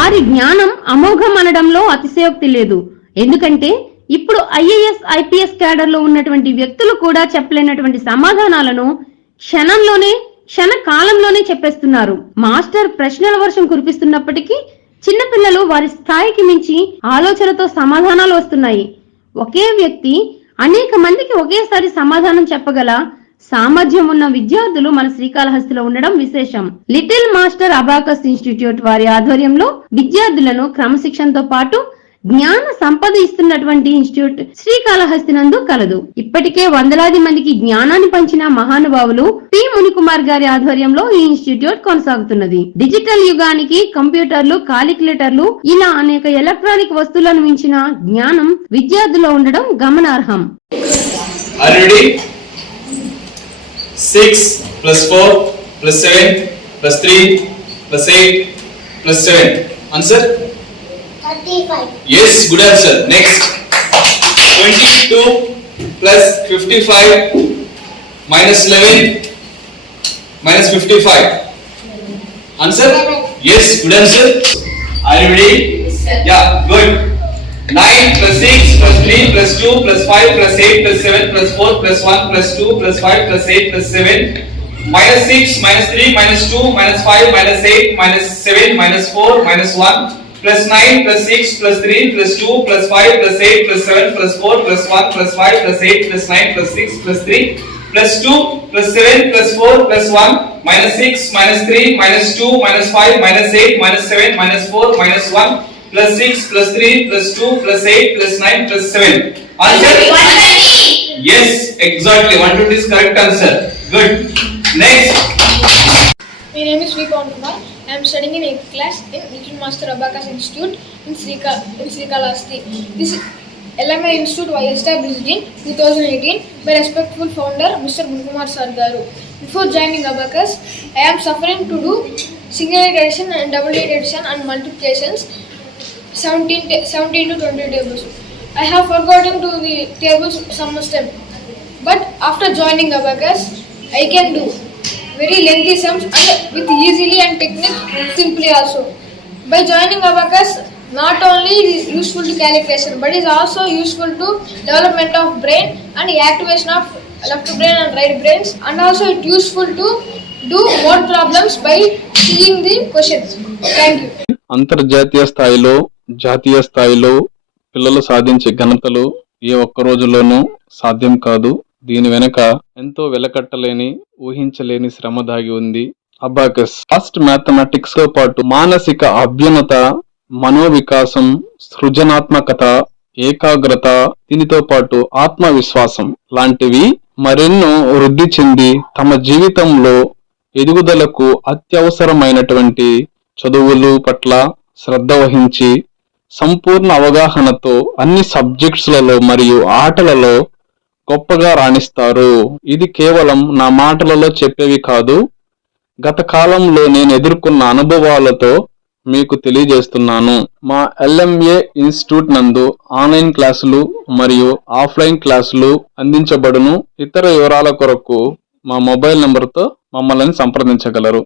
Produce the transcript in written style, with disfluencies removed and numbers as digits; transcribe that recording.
వారి జ్ఞానం అమోఘం అనడంలో అతిశయోక్తి లేదు. ఎందుకంటే ఇప్పుడు ఐఏఎస్ ఐపీఎస్ క్యాడర్ లో ఉన్నటువంటి వ్యక్తులు కూడా చెప్పలేనటువంటి సమాధానాలను క్షణ కాలంలోనే చెప్పేస్తున్నారు. మాస్టర్ ప్రశ్నల వర్షం కురిపిస్తున్నప్పటికీ చిన్నపిల్లలు వారి స్థాయికి మించి ఆలోచనతో సమాధానాలు వస్తున్నాయి. ఒకే వ్యక్తి అనేక మందికి ఒకేసారి సమాధానం చెప్పగల సామర్థ్యం ఉన్న విద్యార్థులు మన శ్రీకాళహస్తిలో ఉండడం విశేషం. లిటిల్ మాస్టర్ అబాకస్ ఇన్స్టిట్యూట్ వారి ఆధ్వర్యంలో విద్యార్థులను క్రమశిక్షణతో పాటు జ్ఞాన సంపద ఇస్తున్నటువంటి ఇన్స్టిట్యూట్ శ్రీకాళహస్తి నందు కలదు. ఇప్పటికే వందలాది మందికి జ్ఞానాన్ని పంచిన మహానుభావులు పి మునికుమార్ గారి ఆధ్వర్యంలో ఈ ఇన్స్టిట్యూట్ కొనసాగుతున్నది. డిజిటల్ యుగానికి కంప్యూటర్లు, కాలిక్యులేటర్లు ఇలా అనేక ఎలక్ట్రానిక్ వస్తువులను మించిన జ్ఞానం విద్యార్థుల్లో ఉండడం గమనార్హం. 6 plus 4 plus 7 plus 3 plus 8 plus 7. Answer? 35. Yes, good answer. Next. 22 plus 55 minus 11 minus 55. Answer? 11. Yes, good answer. Are you ready? Yes, sir. Yeah, good. 9 plus 6 plus 3 plus 2 plus 5 plus 8 plus 7 plus 4 plus 1 plus 2 plus 5 plus 8 plus 7 minus 6 minus 3 minus 2 minus 5 minus 8 minus 7 minus 4 minus 1 plus 9 plus 6 plus 3 plus 2 plus 5 plus 8 plus 7 plus 4 plus 1 plus 5 plus 8 plus 9 plus 6 plus 3 plus 2 plus 7 plus 4 plus 1 minus 6 minus 3 minus 2 minus 5 minus 8 minus 7 minus 4 minus 1 plus 6 plus 3 plus 2 plus 8 plus 9 plus 7. Answer? 120. Yes, exactly. 120 is correct answer. Good. Next. My name is Sri Kumar. I am studying in 8th class in Little Master Abacus Institute in Srikalahasti. This LMI Institute was established in 2018 by respectful founder Mr. Munkumar Sir Garu. Before joining Abacus, I am suffering to do single addition and double addition and multiplications 17 to 20 tables. I have forgotten to the tables some step. But after joining Abacus, I can do very lengthy sums and with easily and technique simply also. By joining Abacus, not only it is useful to calculation, but is also useful to development of brain and the activation of left brain and right brains, and also it useful to do more problems by seeing the questions. Thank you. అంతర్జాతీయ స్థాయిలో జాతీయ స్థాయిలో పిల్లలు సాధించే ఘనతలు ఏ ఒక్క రోజులోనూ సాధ్యం కాదు. దీని వెనక ఎంతో వెలకట్టలేని ఊహించలేని శ్రమ దాగి ఉంది. అబాకస్ ఫాస్ట్ మ్యాథమెటిక్స్ తో పాటు మానసిక అభ్యున్నత, మనోవికాసం, సృజనాత్మకత, ఏకాగ్రత, దీనితో పాటు ఆత్మవిశ్వాసం లాంటివి మరెన్నో వృద్ధి చెంది తమ జీవితంలో ఎదుగుదలకు అత్యవసరమైనటువంటి చదువులు పట్ల శ్రద్ధ వహించి సంపూర్ణ అవగాహనతో అన్ని సబ్జెక్ట్స్లలో మరియు ఆటలలో గొప్పగా రాణిస్తారు. ఇది కేవలం నా మాటలలో చెప్పేవి కాదు, గత కాలంలో నేను ఎదుర్కొన్న అనుభవాలతో మీకు తెలియజేస్తున్నాను. మా LMA ఇన్స్టిట్యూట్ నందు ఆన్లైన్ క్లాసులు మరియు ఆఫ్లైన్ క్లాసులు అందించబడును. ఇతర వివరాల కొరకు మా మొబైల్ నంబర్తో మమ్మల్ని సంప్రదించగలరు.